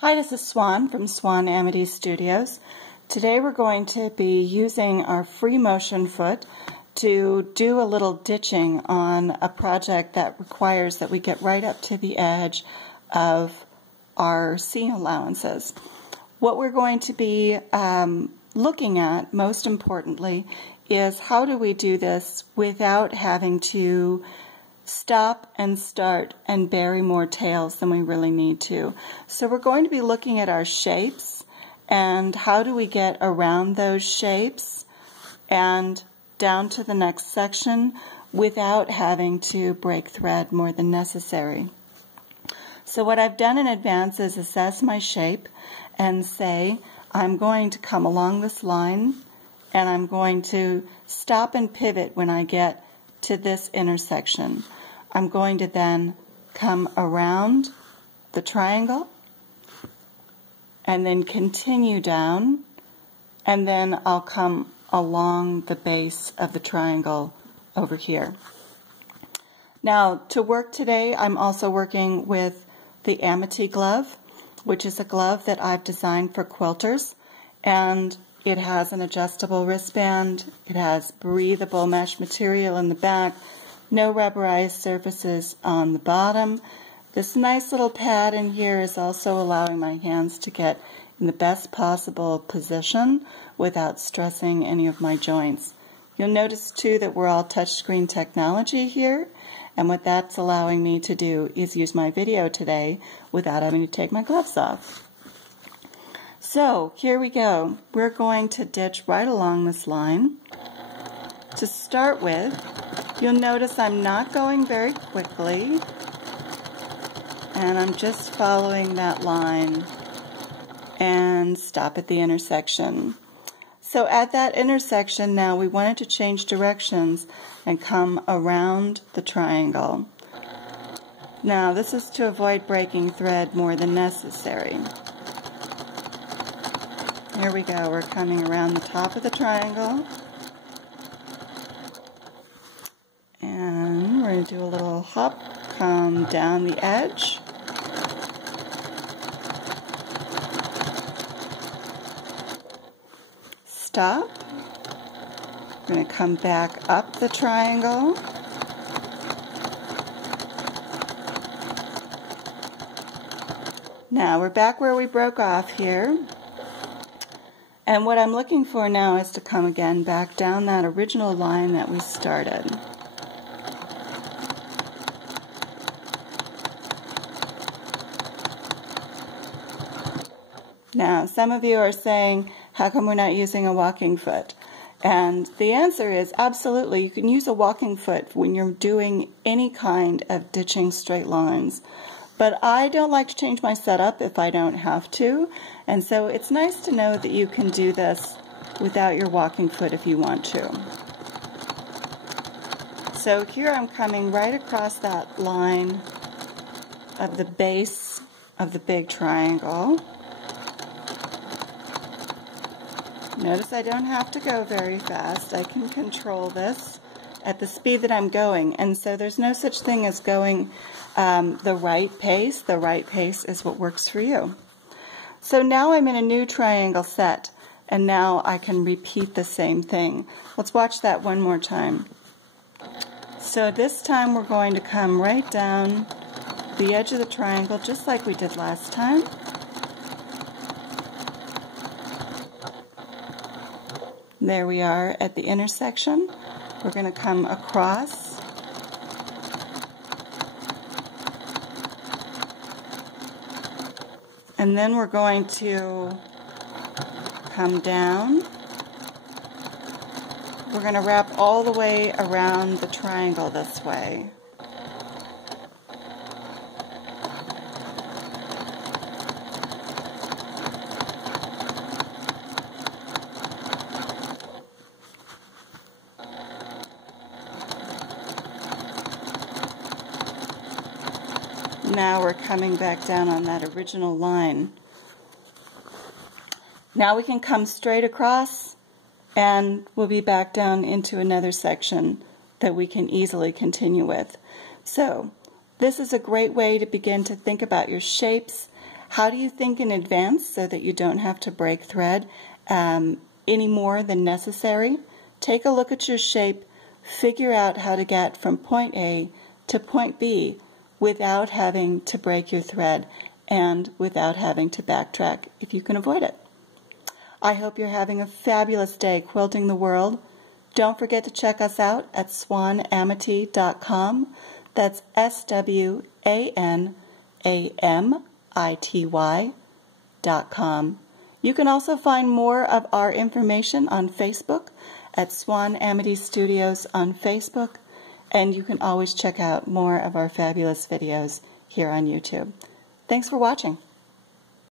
Hi, this is Swan from Swan Amity Studios. Today we're going to be using our free motion foot to do a little ditching on a project that requires that we get right up to the edge of our seam allowances. What we're going to be looking at, most importantly, is how do we do this without having to stop and start and bury more tails than we really need to. So we're going to be looking at our shapes and how do we get around those shapes and down to the next section without having to break thread more than necessary. So what I've done in advance is assess my shape and say I'm going to come along this line and I'm going to stop and pivot when I get to this intersection. I'm going to then come around the triangle and then continue down, and then I'll come along the base of the triangle over here. Now, to work today, I'm also working with the Amity Glove, which is a glove that I've designed for quilters, and it has an adjustable wristband, it has breathable mesh material in the back, no rubberized surfaces on the bottom. This nice little pad in here is also allowing my hands to get in the best possible position without stressing any of my joints. You'll notice too that we're all touchscreen technology here, and what that's allowing me to do is use my video today without having to take my gloves off. So here we go. We're going to ditch right along this line. To start with, you'll notice I'm not going very quickly, and I'm just following that line and stop at the intersection. So at that intersection now we wanted to change directions and come around the triangle. Now this is to avoid breaking thread more than necessary. Here we go, we're coming around the top of the triangle. And we're going to do a little hop, come down the edge. Stop. We're going to come back up the triangle. Now we're back where we broke off here. And what I'm looking for now is to come again back down that original line that we started. Now, some of you are saying, how come we're not using a walking foot? And the answer is absolutely, you can use a walking foot when you're doing any kind of ditching straight lines. But I don't like to change my setup if I don't have to, and so it's nice to know that you can do this without your walking foot if you want to. So here I'm coming right across that line of the base of the big triangle. Notice I don't have to go very fast. I can control this at the speed that I'm going, and so there's no such thing as going the right pace. The right pace is what works for you. So now I'm in a new triangle set, and now I can repeat the same thing. Let's watch that one more time. So this time we're going to come right down the edge of the triangle just like we did last time. There we are at the intersection. We're going to come across. And then we're going to come down. We're going to wrap all the way around the triangle this way. Now we're coming back down on that original line. Now we can come straight across and we'll be back down into another section that we can easily continue with. So this is a great way to begin to think about your shapes, How do you think in advance so that you don't have to break thread any more than necessary? Take a look at your shape, figure out how to get from point A to point B without having to break your thread and without having to backtrack if you can avoid it. I hope you're having a fabulous day quilting the world. Don't forget to check us out at swanamity.com. That's SWANAMITY.com. You can also find more of our information on Facebook at Swan Amity Studios on Facebook, and you can always check out more of our fabulous videos here on YouTube. Thanks for watching.